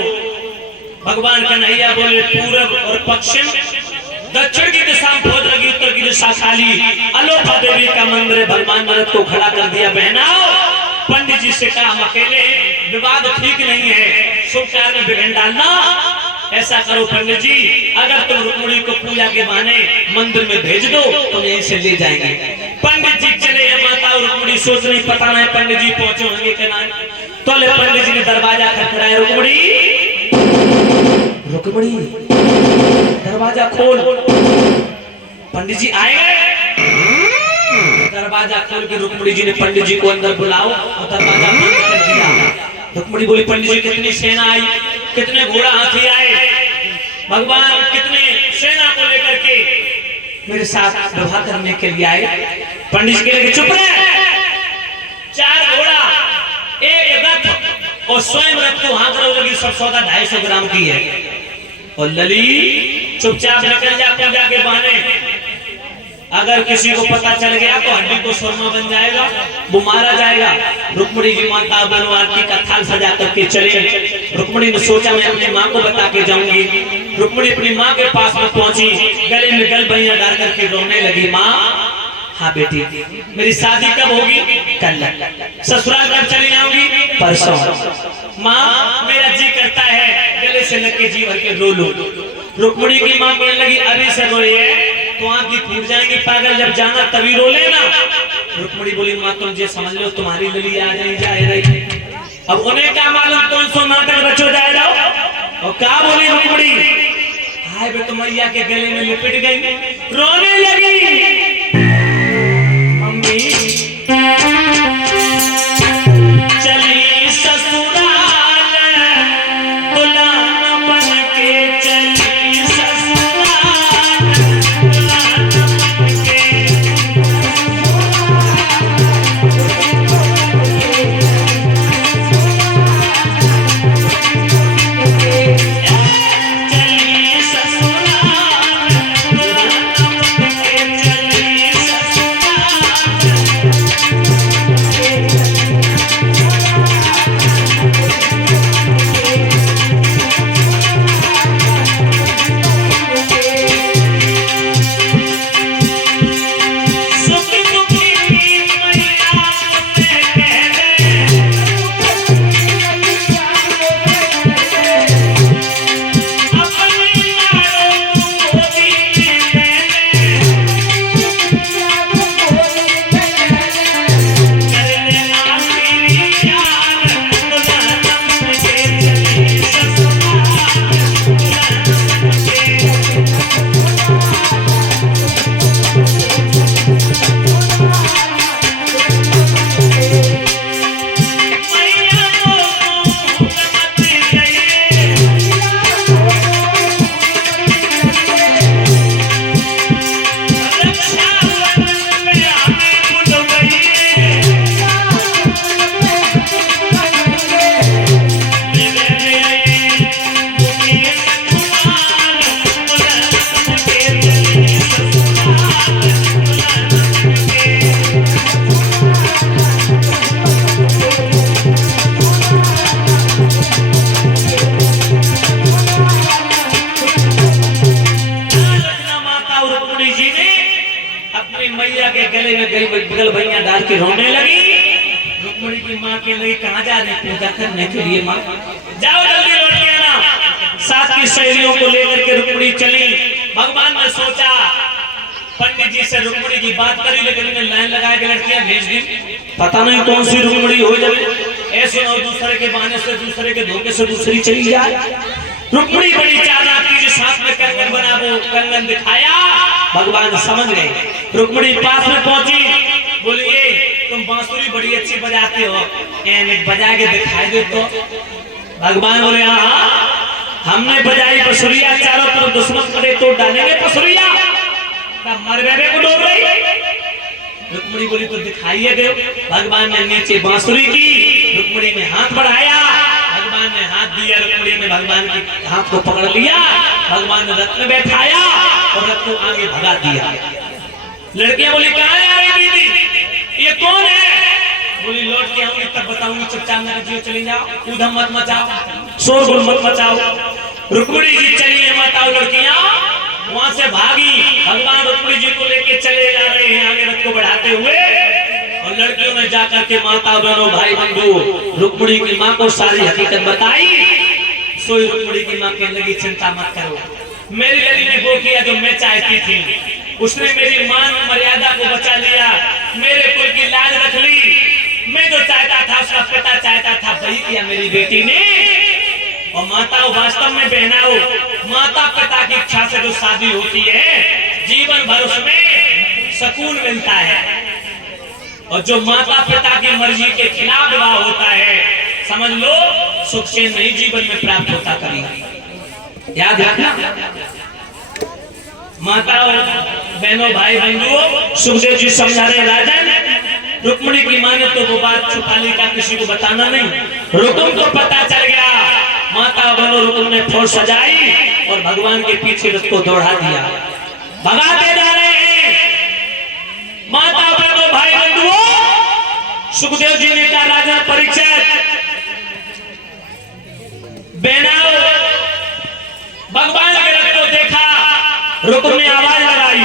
भगवान कन्हैया बोले पूरब और पश्चिम, दक्षिण की दिशा में फौज लगी, उत्तर की दिशा खाली। अलोपा देवी का मंदिर है, भगवान नरद को खड़ा कर दिया। बहनाओ पंडित जी से कहा हम अकेले, विवाद ठीक नहीं है, शुभ कार्य में विघ्न डालना। ऐसा करो पंडित जी, अगर तुम रुक्मिणी को पूजा के बहाने मंदिर में भेज दो तो यहीं से ले जाएंगे। पंडित जी चले गए। माता और रुक्मिणी सोच रही पता नहीं पंडित जी पहुंचे होंगे कि नहीं। तो ले पंडित जी ने दरवाजा खटखटाया, रुक्मिणी दरवाजा खोल। पंडित जी आए गए, दरवाजा खोल के रुक्मिणी जी ने पंडित जी को अंदर बुलाओ और दरवाजा बंद कर दिया। रुक्मिणी बोली पंडित जी कितनी सेना आई, कितने घोड़ा हाथी आए? भगवान कितने सेना को लेकर के मेरे साथ विवाह करने के लिए आए। पंडित जी के लिए चुप रहे। 4 घोड़ा, 1 रथ और स्वयं रथ को वहां करो लगी। सब सौदा 250 ग्राम की है। और लली चुपचाप निकल जा पूजा के बहाने। अगर किसी को पता चल गया तो हड्डी को सुरमा बन जाएगा, वो मारा जाएगा। रुक्मिणी जी माता बनो आरती का थाल सजा करके चले। रुक्मिणी ने सोचा मैं अपनी माँ को बता के जाऊंगी। रुक्मिणी अपनी माँ के पास में पहुंची, गले में गल भैया डाल करके रोने लगी। माँ, हाँ बेटी, मेरी शादी कब होगी? कल। ससुराल कब चली जाऊंगी? परसों। माँ, मेरा जी करता है गले से लग के जी भर के रो लो। रुक्मिणी की माँ कहने लगी अभी से रोइए तो आंखें फूट जाएंगी पागल, जब जाना तभी रो लेना। रुक्मिणी बोली माँ तुम जे समझ लो तुम्हारी लली आ जाए जाए रही। अब उन्हें क्या मालूम कौन सो नाटक बचो जाए जाओ। और क्या बोली रुक्मिणी? हाय बे तो मैया के गले में लिपट गई, रोने लगी। मम्मी चली ससुराल, दुल्हन बन के चली ससुराल, दुल्हन बन के। चली ससुराल, दुल्हन बन के चली ससुराल। सुखी दुखी मैया तुमने कहने, अपनी लाडो गोदी में लेने, करने आखिरी प्यार, दुल्हन बन के चली ससुराल, दुल्हन बन के। मैया को मत गई, रक्षाबंधन में आने भूल गई, मेरे लिए मुकेश कुमार, दुल्हन बन के चली ससुराल, दुल्हन बन के। रत्ना माता और रुक्मिणी जी ने अपनी मैया के गले में गल भैया डाल के रोने लगी। रुक्मिणी की माँ के लगी कहाँ जा रही पूजा करने के लिए? माँ जाओ जल्दी लौट के आना। साथ की सहेलियों को लेकर के रुक्मिणी चली। भगवान ने सोचा पंडित जी से रुक्मिणी की बात करी, लेकिन उन्हें लाइन लगा के लड़कियां भेज दी। पता नहीं कौन सी रुक्मिणी हो जाए, ऐसे और दूसरे के बहाने से दूसरे के धोखे से दूसरी चली जाए। रुक्मिणी बड़ी चालाक थी, जो साथ में कंगन बना वो कंगन दिखाया। भगवान समझ गए। रुक्मिणी पास में पहुंची, बोलिए तुम बांसुरी बड़ी अच्छी बजाते हो, बजा के दिखाई दे तो। भगवान बोले हाँ, हमने बजाई बसुरिया, चारों तरफ दुश्मन पड़े तो डालेंगे बसुरिया, मरबेबे को डोब रही। रुक्मिणी बोली तो दिखाइए दे। भगवान ने नीचे बांसुरी की, रुक्मिणी ने हाथ बढ़ाया, भगवान ने हाथ दिया, रुक्मिणी ने भगवान के हाथ को पकड़ लिया। भगवान ने रथ में बैठाया और रथ को आगे भगा दिया। लड़कियां बोली कहाँ है आ रही दीदी, ये कौन है? बोली लौट के आऊंगी तब बताऊंगी, चुपचाप मेरे जियो चली जाओ, ऊधम मत मचाओ, शोरगुल मत मचाओ। रुक्मिणी जी चली है, माताओं लड़कियां वहां से भागी। भगवान रुक्मिणी जी को लेके चले जा रहे हैं आगे रथ को बढ़ाते हुए। और लड़कियों ने जाकर के माता बहनों भाई बंधु रुक्मिणी की माँ को सारी हकीकत बताई। सोई रुक्मिणी की माँ कहने लगी चिंता मत करो, मेरी लली ने वो किया जो मैं चाहती थी। उसने मेरी मान मर्यादा को बचा लिया, मेरे कुल की लाज रख ली। मैं जो चाहता था उसका पिता चाहता था, वही किया मेरी बेटी ने। और माता वास्तव में बहनाओ, माता पिता की इच्छा से जो शादी होती है जीवन भर उसमें सुकून मिलता है। और जो माता पिता की मर्जी के खिलाफ विवाह होता है, समझ लो सुख से नहीं जीवन में प्राप्त होता कभी। याद रखना माता और बहनों भाई बंधुओं, सुखदेव जी समझा रहे राजन रुक्मिणी की माने तो वो बात छुपा ली का किसी को बताना नहीं। रुकुम को पता चल गया, माता बहनों रुकुम ने फौज सजाई और भगवान के पीछे रथ को दौड़ा दिया। भगाते जा रहे हैं माता बहनों भाई बंधुओं। सुखदेव जी ने कहा राजन परीक्षित बेनाओ भगवान के रथ को देखा। रुकुम ने आवाज लगाई,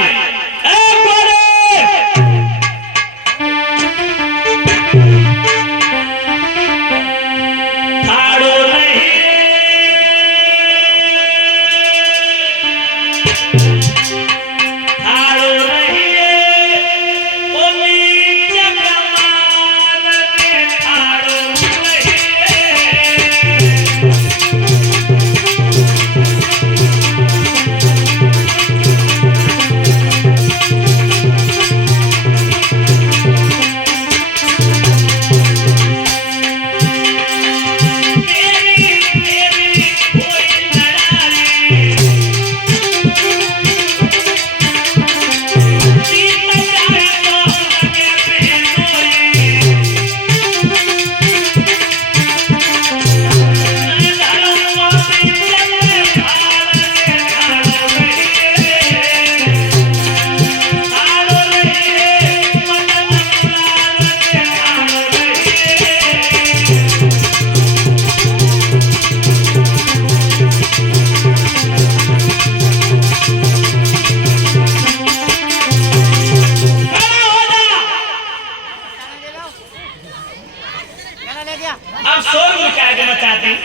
अब शोर क्या करना चाहते हैं,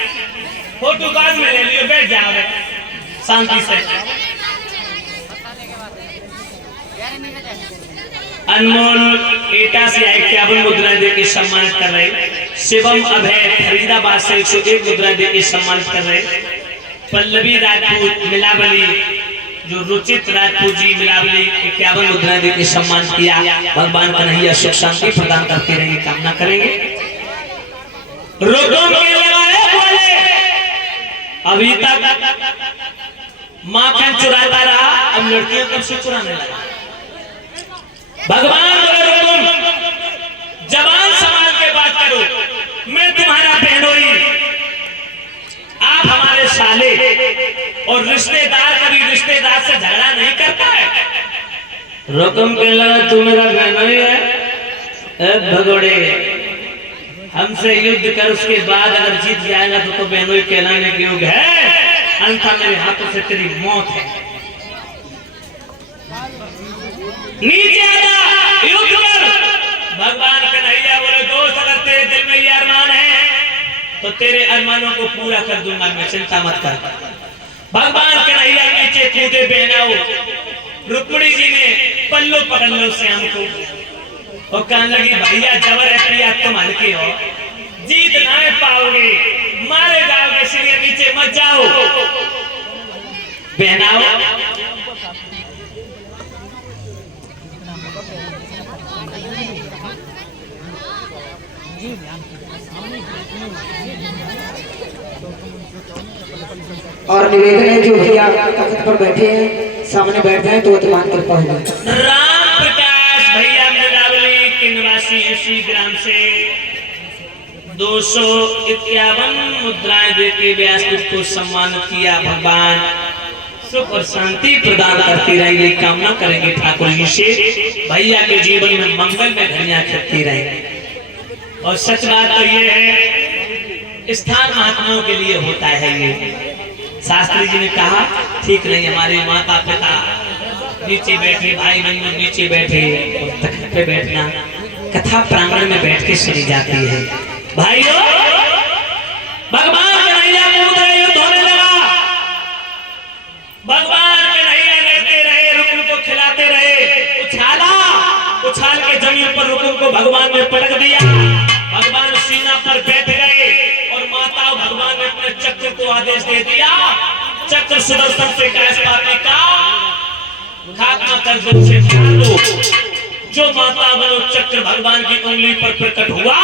फोटो बाद में ले लियो, बैठ जाओ शांति से। अनमोल एटा से 51 मुद्रा दे के सम्मानित कर रहे। शिवम अभय फरीदाबाद से 101 मुद्रा दे के सम्मानित कर रहे। पल्लवी राजपूत मिलावली जो रुचित राजपूत जी मिलावली 51 मुद्रा दे के सम्मान किया। भगवान कन्हैया सुख शांति प्रदान करते रहेंगे, कामना करेंगे। रुकुम के लगाए बोले अभी तक माखन चुराता रहा, अब लड़कियों कब से चुराने लगा। भगवान बोले रुकुम जबान संभाल के बात करो, मैं तुम्हारा बहनोई, आप हमारे साले और रिश्तेदार कभी रिश्तेदार से झगड़ा नहीं करता है। रुकुम के लगा तू मेरा बहनोई है, भगोड़े हमसे युद्ध कर, उसके बाद अगर जीत जाएगा तो बहनोई कहलाने के योग्य है, अन्यथा मेरे हाथों से तेरी मौत है। नीचे आजा, युद्ध कर। भगवान कन्हैया बोले दोस्त अगर तेरे दिल में ये अरमान है तो तेरे अरमानों को पूरा कर दूंगा मैं, चिंता मत कर। भगवान कन्हैया नीचे कूदे। बहनाओ रुक्मिणी जी ने पल्लू पकड़ लो श्याम को और कहने लगी भैया जबर है प्रिया तुम हल्के हो, जीत ना पाओगे, मारे जाओगे, सीढ़ियां नीचे मत जाओ। बहनाओ और निवेदन है जो भैया तख्त पर बैठे हैं सामने बैठ जाए तो अतिमान कृपा होगी। राम प्रकाश भैया मिलावली के निवासी इसी ग्राम से 251 मुद्राएं देके व्यासपीठ को सम्मानित किया। भगवान सुख और शांति प्रदान करती रहेंगे, कामना करेंगे ठाकुर जी से भैया के जीवन में मंगल में घड़ियां खिलती रहेंगी। और सच बात तो ये है स्थान महात्माओं के लिए होता है। ये शास्त्री जी ने कहा ठीक नहीं, हमारे माता पिता नीचे बैठे, भाई बहन नीचे बैठे, तख्त पे बैठना कथा प्रांगण में बैठ के सुनी जाती है। भाइयों भगवान कन्हैया युद्ध होने लगा। भगवान कन्हैया लड़ते रहे, रुकुम को खिलाते रहे, उछाल के जमीन पर रुकुम को भगवान ने पटक दिया। भगवान सीना पर बैठ गए और माता भगवान ने अपने चक्र को आदेश दे दिया, चक्र सुदर्शन से कैस पाने का खात्मा कर से निकाल दो। जो माता बनो चक्र भगवान की उंगली पर प्रकट हुआ,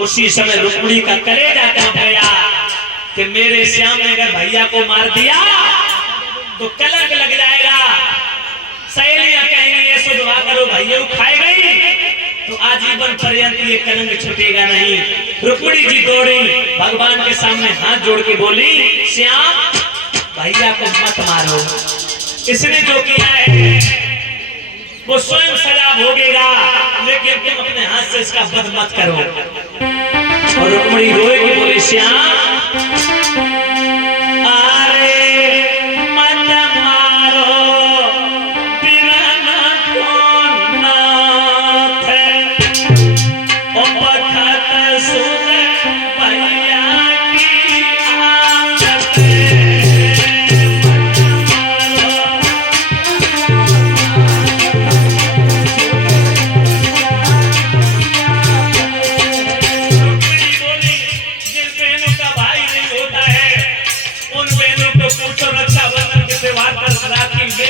उसी समय रुक्मिणी का कलेजा कांप गया। कि मेरे श्याम ने अगर भैया को मार दिया तो कलंक लग जाएगा, सहेलियां कहेंगी ये सुधवा करो भैया को खाए गई, तो आजीवन पर्यंत ये कलंक छूटेगा नहीं। रुक्मिणी जी दौड़ी, भगवान के सामने हाथ जोड़ के बोली, श्याम भैया को मत मारो, इसने जो किया है वो स्वयं सजा भोगेगा, लेकिन तुम अपने हाथ से इसका वध मत करो। और रुक्मिणी रोए की बोली, श्याम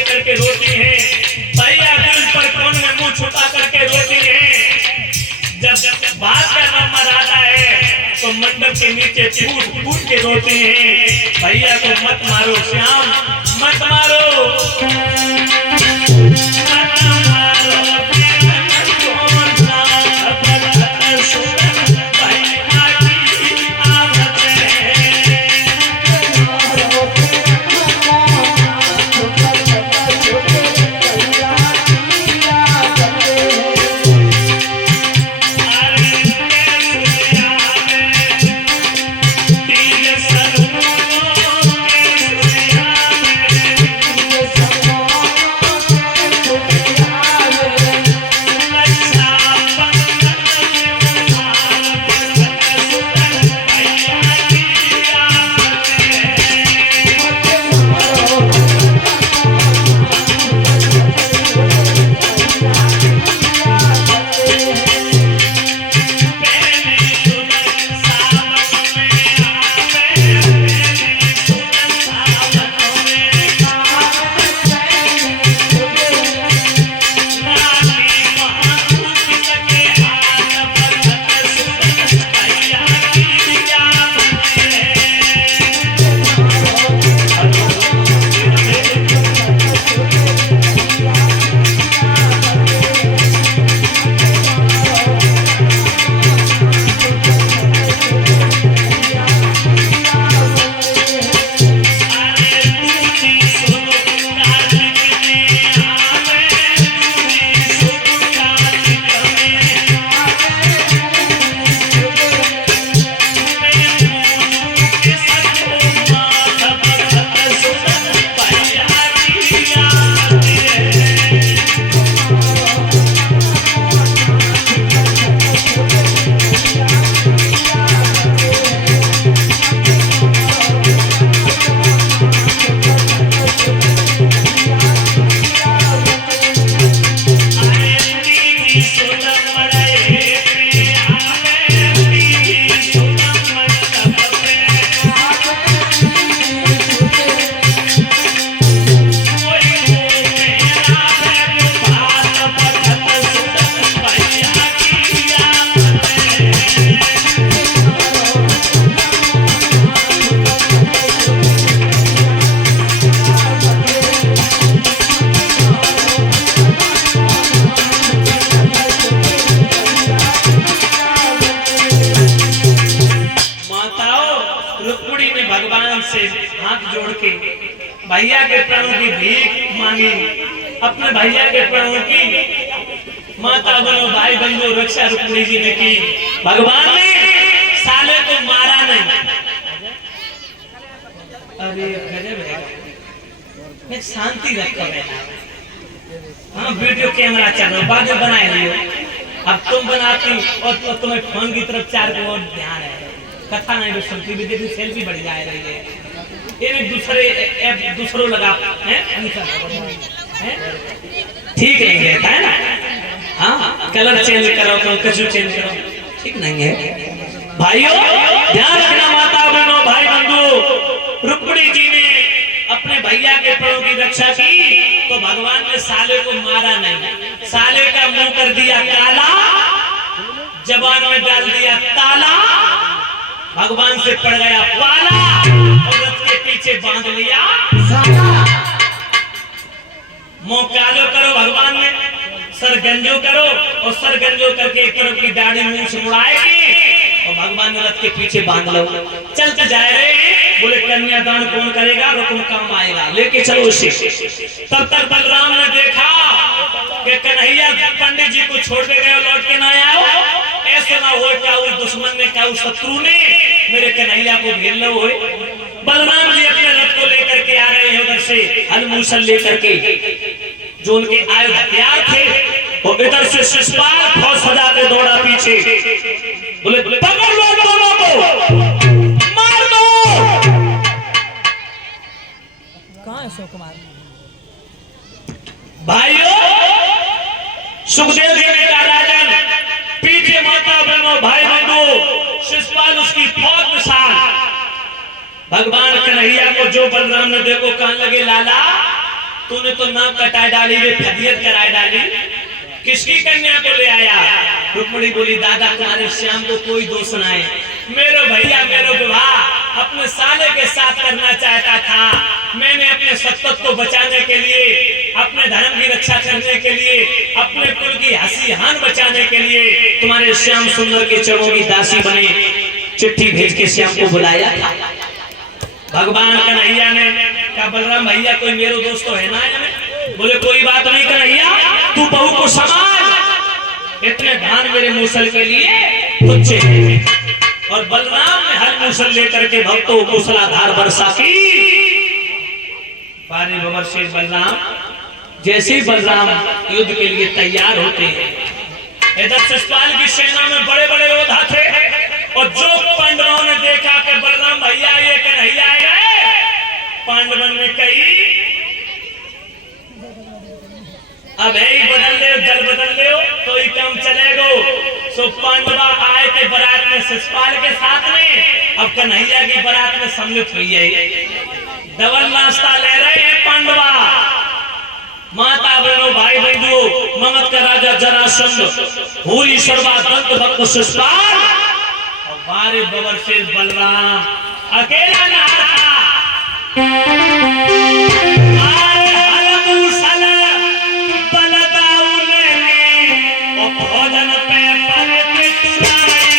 करके रोती है, भैया दिल पर कोन में मुंह छुपा करके रोती है। जब बात का नंबर आता है तो मंडप के नीचे फूट फूट के रोती है, भैया को मत मारो श्याम, मत मारो, मत मारो। भैया के प्राणों की भीख मांगी, अपने भैया के प्राणों की माता बनो भाई बंधु रक्षा रुक्मिणी जी ने की। भगवान ने साले को मारा नहीं। अरे गजब है, मैं शांति रखो बेटा। हाँ वीडियो कैमरा चल रहा, बाद में बनाए लियो। अब तुम बनाती और तो तुम्हें फोन की तरफ चार को और ध्यान है, कथा नहीं सुनती भी, देखी सेल्फी बढ़ जा रही है। ये दूसरे ऐप दूसरों लगा हैं, ठीक नहीं रहता है ना। हाँ कलर चेंज करो, कछु चेंज करो, ठीक नहीं है। भाइयों ध्यान रखना, माता बहनों भाई बंधु, रुक्मिणी जी ने अपने भैया के प्राणों की रक्षा की तो भगवान ने साले को मारा नहीं। साले का मुंह कर दिया काला, जबान में डाल दिया ताला, भगवान से पड़ गया पाला और रथ के पीछे बांध लिया साला मुंह कालो करो भगवान ने, सर गंजो करो और सर गंजो करके एक तरफ की दाढ़ी मुंह से मुड़ाएगी और भगवान ने रथ के पीछे बांध लो। चलते जा रहे हैं, बोले कन्यादान कौन करेगा, रुकम काम आएगा, लेके चलो उसे। तब तक बलराम ने देखा कि कन्हैया पंडित जी को छोड़ के गए, लौट के ना आओ, ऐसा ना हो क्या उस दुश्मन ने क्या उस शत्रु ने मेरे कन्हैया को घेर लो हो। बलराम जी अपने रथ को लेकर के आ रहे हैं उधर से हल मूसल लेकर के, जो उनके आयुध हथियार थे, और इधर से शिशुपाल फौज सजा के दौड़ा पीछे, बोले पकड़ लो दोनों को, मार दो। कहाँ है सुकुमार? भाइयों, सुखदेव जी ने कहा राजन पीछे माता बहनों भाई बंधु, शिशुपाल उसकी फौज के साथ। भगवान कन्हैया को जो बलराम ने देखो कहने लगे लाला तूने तो नाक कटाई डाली रे, फदियत कराई डाली, किसकी कन्या को ले आया? रुक्मणी बोली दादा तुम्हारे श्याम को कोई दोष ना है, मेरो भैया मेरो विवाह अपने साले के साथ करना चाहता था, मैंने अपने सत्तत को बचाने के लिए, अपने धर्म की रक्षा करने के लिए, अपने कुल की हंसी हान बचाने के लिए तुम्हारे श्याम सुंदर के चरणों की दासी बने चिट्ठी भेज के श्याम को बुलाया था। भगवान कन्हैया ने कहा बलराम भैया कोई मेरो दोस्त तो है ना है? बोले कोई बात नहीं कन्हैया, तू बहू को संभाल, इतने धान मेरे मूसल के लिए तुच्छ है। और बलराम ने हर मूसल लेकर के भक्तों मूसलाधार वर्षा की। पानी बबर से बलराम, जैसे बलराम युद्ध के लिए तैयार होते हैं, इधर शिशुपाल की सेना में बड़े बड़े योद्धा थे, और जो पांडवों ने देखा कि बलराम भैया ये कन्हैया आ गए, पांडवन ने कही अब है बदल ले, जल बदल ले तो ही काम चलेगा। सो पांडवा आए थे बारात में शिशुपाल के साथ में, अब कन्हैया की बारात में सम्मिलित हुई है, डबल नाश्ता ले रहे हैं पांडवा। माता बहनों भाई बंधु, मगध का राजा जरासंध, भूरी सर्वादंत भक्त शिशुपाल, और बारे बबर से बलराम अकेला ना था। भोजन पे परत तुराई,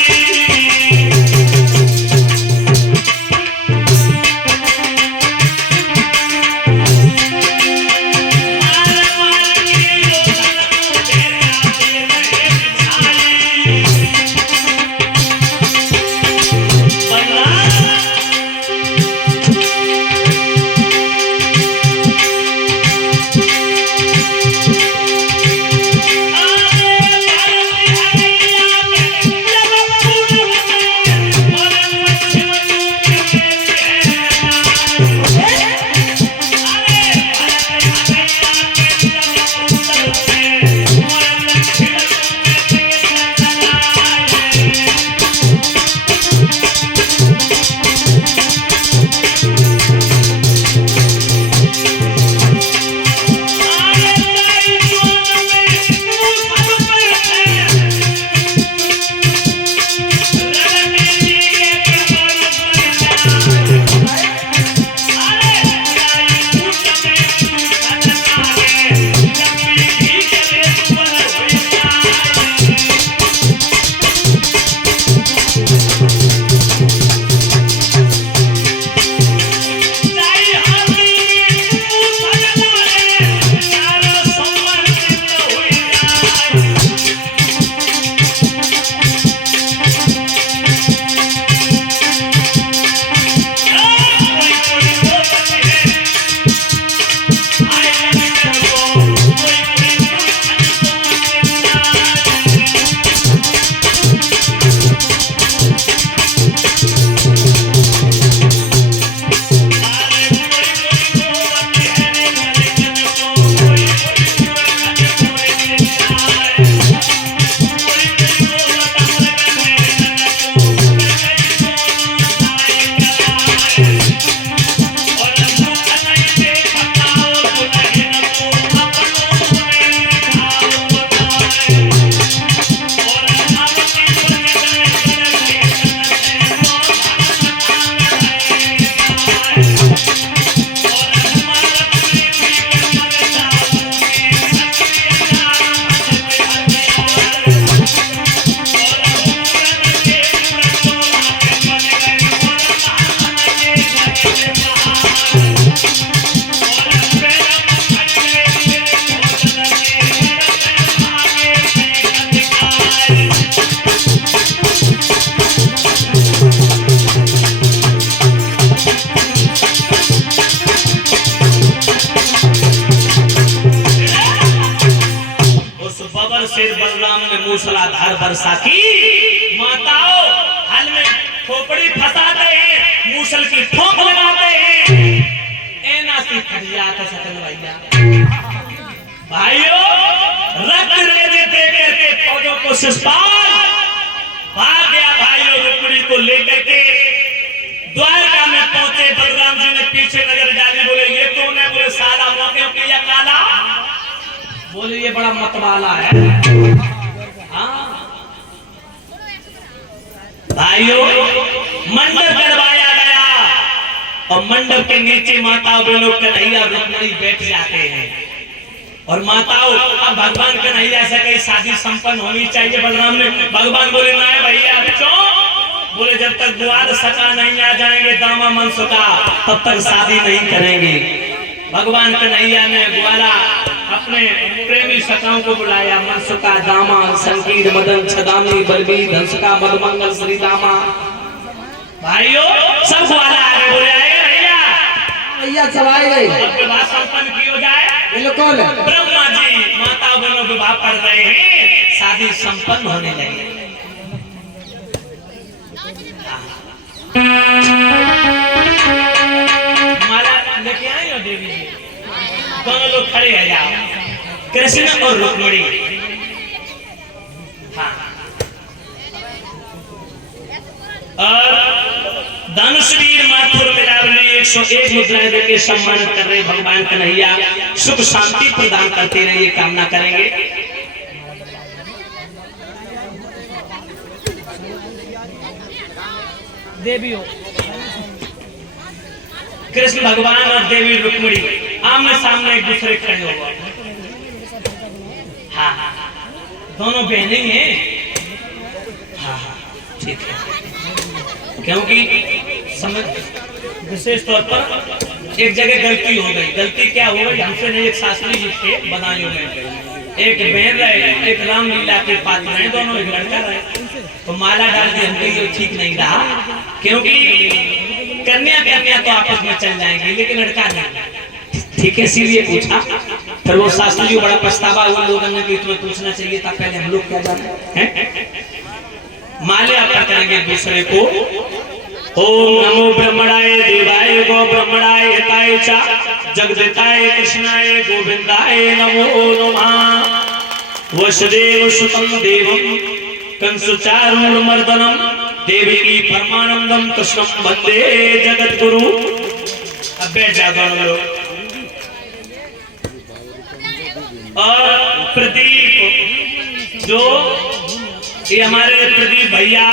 शेर बलराम ने मूसलाधार वर्षा की, माताओं हल में खोपड़ी फंसाते हैं, मूसल की ठोक लगाते हैं, ऐना से फरियाद सकल भैया। भाइयों रक्त रेजे दे करके फौजों को शिषपाल भाग गया। भाइयों रुक्मिणी को लेकर के द्वारका में पहुंचे। बलराम जी ने पीछे नजर डाली, बोले ये कौन है? बोले साला मौके पे या काला। बोले ये बड़ा मतवाला है। हाँ भाइयों मंडप करवाया गया और मंडप के नीचे माताओं बहनों कन्हैया रुक्मिणी बैठ जाते हैं। और माताओं अब भगवान कन्हैया से कहीं शादी संपन्न होनी चाहिए। बलराम ने भगवान बोले ना है भैया क्यों? बोले जब तक द्वार सका नहीं आ जाएंगे दामा मनसुका तब तक शादी नहीं करेंगे। भगवान कन्हैया ने ग्वाला अपने प्रेमी सखाओं को बुलाया। मनसुका दामा संकीर्ण मदन छदामी बलबी धंसका मधुमंगल श्री दामा। भाइयों सब ग्वाला आगे बोले आए भैया भैया सब आए गए। अब विवाह संपन्न की हो जाए। ये लोग कौन है? ब्रह्मा जी माता बहनों विवाह पढ़ रहे हैं, शादी संपन्न होने लगी। माला लेके आई हो देवी जी, दोनों लोग खड़े हैं जाओ, कृष्ण और रुक्मिणी। हाँ और धनुषवीर माथुर मिलावली 101 मुद्राएं देके सम्मानित कर रहे भगवान कन्हैया। सुख शांति प्रदान करते रहे ये कामना करेंगे। देवियों कृष्ण भगवान और देवी रुक्मिणी आमने सामने एक दूसरे खड़े हो गए। हाँ दोनों बहनें हैं। हाँ ठीक है, क्योंकि समय विशेष तौर पर एक जगह गलती हो गई। गलती क्या हो गई? हमसे नहीं, एक शास्त्री जी थे बदायूं में, एक बहन रहे एक रामलीला के पात्र रहे, दोनों एक लड़का रहे। तो माला डाल दी, हमको ये ठीक नहीं रहा, क्योंकि कन्या कन्या तो आपस में चल जाएंगे लेकिन लड़का नहीं। ठीक है इसीलिए पूछा। फिर वो शास्त्री जी बड़ा पछतावा हुआ लोगों ने कि तुम्हें पूछना चाहिए था, पहले हम लोग क्या जाते हैं। माले अर्पण करेंगे एक दूसरे को। ओम नमो ब्रह्मणाय देवाय गो ब्रह्मणाय हिताय च जगदिताय कृष्णाय गोविंदाय नमो नमः। वसुदेव सुतं देवं कंसुचारूढ़ मर्दनम देवकी परमानंदम कृष्णं वंदे जगद्गुरु। अब बैठ जाओ दोनों लोग। और प्रदीप जो ये हमारे प्रदीप भैया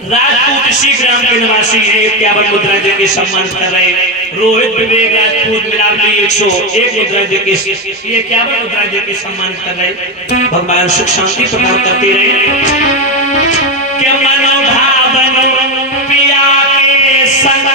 राजपूत इसी ग्राम के निवासी हैं, 51 मुद्रा देके सम्मानित कर रहे हैं। रोहित विवेक राजपूत मिलावटी 101 मुद्रा देके ये 51 मुद्रा देके सम्मानित कर रहे हैं। भगवान सुख शांति प्रदान करते रहे। के मनोभावन पिया के संग